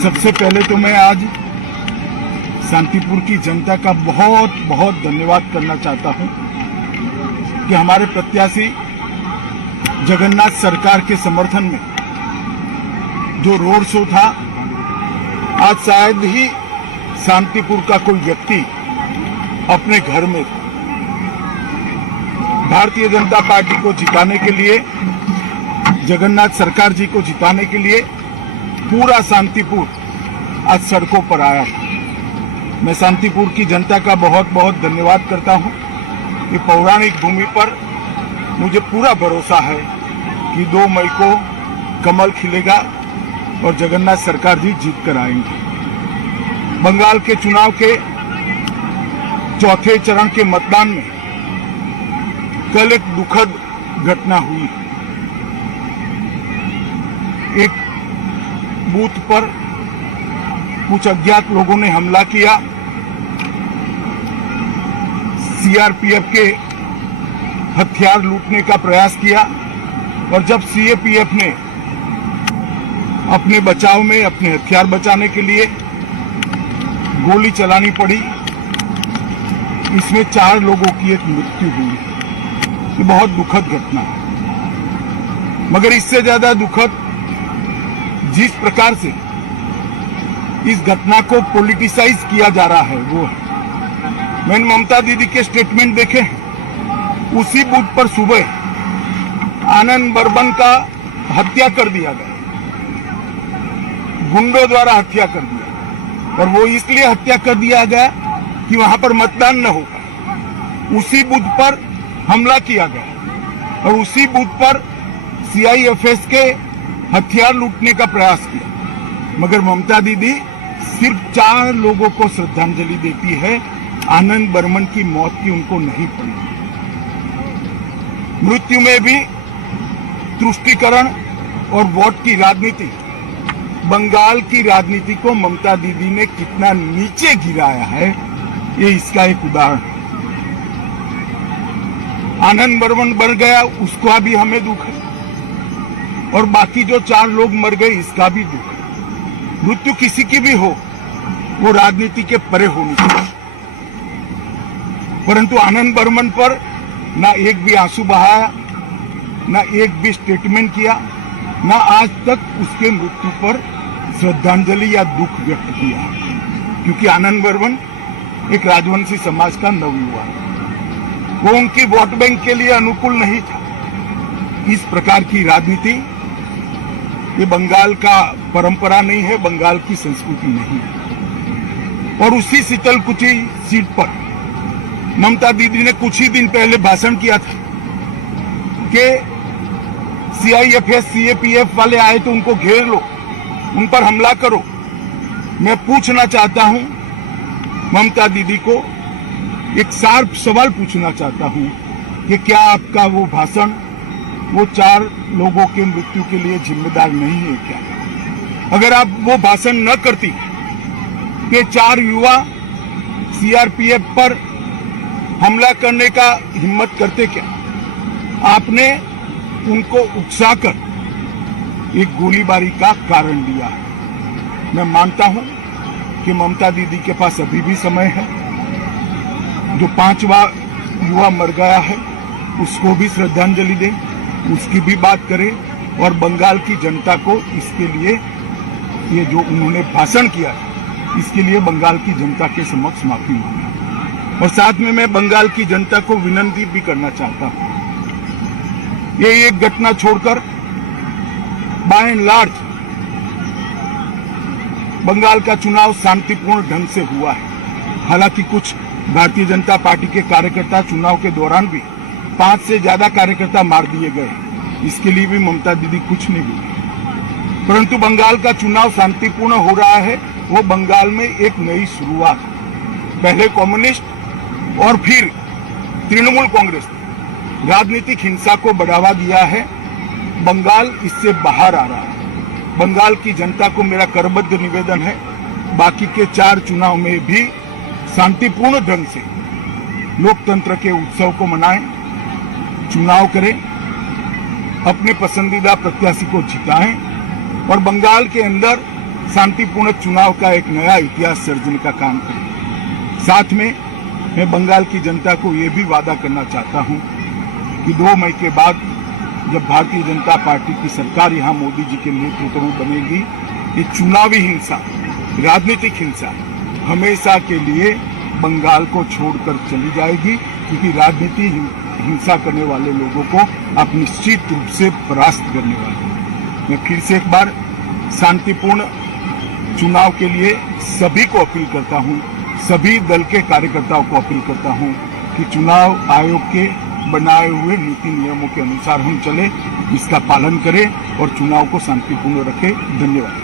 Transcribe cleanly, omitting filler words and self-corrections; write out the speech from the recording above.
सबसे पहले तो मैं आज शांतिपुर की जनता का बहुत बहुत धन्यवाद करना चाहता हूं कि हमारे प्रत्याशी जगन्नाथ सरकार के समर्थन में जो रोड शो था, आज शायद ही शांतिपुर का कोई व्यक्ति अपने घर में था। भारतीय जनता पार्टी को जिताने के लिए, जगन्नाथ सरकार जी को जिताने के लिए पूरा शांतिपुर आज सड़कों पर आया था। मैं शांतिपुर की जनता का बहुत बहुत धन्यवाद करता हूं कि पौराणिक भूमि पर मुझे पूरा भरोसा है कि 2 मई को कमल खिलेगा और जगन्नाथ सरकार जी जीत कर आएंगे। बंगाल के चुनाव के चौथे चरण के मतदान में कल एक दुखद घटना हुई। एक बूथ पर कुछ अज्ञात लोगों ने हमला किया। सीआरपीएफ के हथियार लूटने का प्रयास किया और जब सीएपीएफ ने अपने बचाव में, अपने हथियार बचाने के लिए गोली चलानी पड़ी, इसमें 4 लोगों की एक मृत्यु हुई। ये बहुत दुखद घटना है। मगर इससे ज्यादा दुखद जिस प्रकार से इस घटना को पॉलिटिसाइज किया जा रहा है वो है। मैंने ममता दीदी के स्टेटमेंट देखे हैं। उसी बूथ पर सुबह आनंद बर्मन का हत्या कर दिया गया, गुंडों द्वारा हत्या कर दिया, और वो इसलिए हत्या कर दिया गया कि वहां पर मतदान न होगा। उसी बूथ पर हमला किया गया और उसी बूथ पर सीआईएफएस के हथियार लूटने का प्रयास किया। मगर ममता दीदी सिर्फ 4 लोगों को श्रद्धांजलि देती है, आनंद बर्मन की मौत की उनको नहीं पड़ी। मृत्यु में भी तुष्टीकरण और वोट की राजनीति, बंगाल की राजनीति को ममता दीदी ने कितना नीचे गिराया है, ये इसका एक उदाहरण है। आनंद बर्मन मर गया, उसका भी हमें दुख है, और बाकी जो 4 लोग मर गए इसका भी दुख है। मृत्यु किसी की भी हो, वो राजनीति के परे होनी चाहिए। परंतु आनंद बर्मन पर ना एक भी आंसू बहाया, ना एक भी स्टेटमेंट किया, ना आज तक उसके मृत्यु पर श्रद्धांजलि या दुख व्यक्त किया। क्योंकि आनंद बर्मन एक राजवंशी समाज का नवयुवा है, वो उनकी वोट बैंक के लिए अनुकूल नहीं था। इस प्रकार की राजनीति ये बंगाल का परंपरा नहीं है, बंगाल की संस्कृति नहीं है। और उसी शीतलकुची सीट पर ममता दीदी ने कुछ ही दिन पहले भाषण किया था कि सीआईएफएस सीएपीएफ वाले आए तो उनको घेर लो, उन पर हमला करो। मैं पूछना चाहता हूं ममता दीदी को, एक शार्प सवाल पूछना चाहता हूं कि क्या आपका वो भाषण वो 4 लोगों के मृत्यु के लिए जिम्मेदार नहीं है क्या? अगर आप वो भाषण न करती कि 4 युवा सीआरपीएफ पर हमला करने का हिम्मत करते क्या? आपने उनको उकसाकर एक गोलीबारी का कारण दिया। मैं मानता हूं कि ममता दीदी के पास अभी भी समय है। जो 5वां युवा मर गया है उसको भी श्रद्धांजलि दें, उसकी भी बात करें, और बंगाल की जनता को इसके लिए, ये जो उन्होंने भाषण किया इसके लिए बंगाल की जनता के समक्ष माफी मांगे। और साथ में मैं बंगाल की जनता को विनती भी करना चाहता हूं, ये एक घटना छोड़कर बाय एंड लार्ज बंगाल का चुनाव शांतिपूर्ण ढंग से हुआ है। हालांकि कुछ भारतीय जनता पार्टी के कार्यकर्ता चुनाव के दौरान भी 5 से ज्यादा कार्यकर्ता मार दिए गए, इसके लिए भी ममता दीदी कुछ नहीं बोली। परंतु बंगाल का चुनाव शांतिपूर्ण हो रहा है, वो बंगाल में एक नई शुरुआत है। पहले कम्युनिस्ट और फिर तृणमूल कांग्रेस ने राजनीतिक हिंसा को बढ़ावा दिया है। बंगाल इससे बाहर आ रहा है। बंगाल की जनता को मेरा करबद्ध निवेदन है, बाकी के 4 चुनाव में भी शांतिपूर्ण ढंग से लोकतंत्र के उत्सव को मनाएं, चुनाव करें, अपने पसंदीदा प्रत्याशी को जिताएं और बंगाल के अंदर शांतिपूर्ण चुनाव का एक नया इतिहास सर्जने का काम करें। साथ में मैं बंगाल की जनता को ये भी वादा करना चाहता हूं कि 2 मई के बाद जब भारतीय जनता पार्टी की सरकार यहां मोदी जी के नेतृत्व में बनेगी, ये चुनावी हिंसा, राजनीतिक हिंसा हमेशा के लिए बंगाल को छोड़कर चली जाएगी, क्योंकि राजनीति हिंसा करने वाले लोगों को आप निश्चित रूप से परास्त करने वाले हैं। मैं फिर से एक बार शांतिपूर्ण चुनाव के लिए सभी को अपील करता हूं, सभी दल के कार्यकर्ताओं को अपील करता हूं कि चुनाव आयोग के बनाए हुए नीति नियमों के अनुसार हम चले, इसका पालन करें और चुनाव को शांतिपूर्ण रखें। धन्यवाद।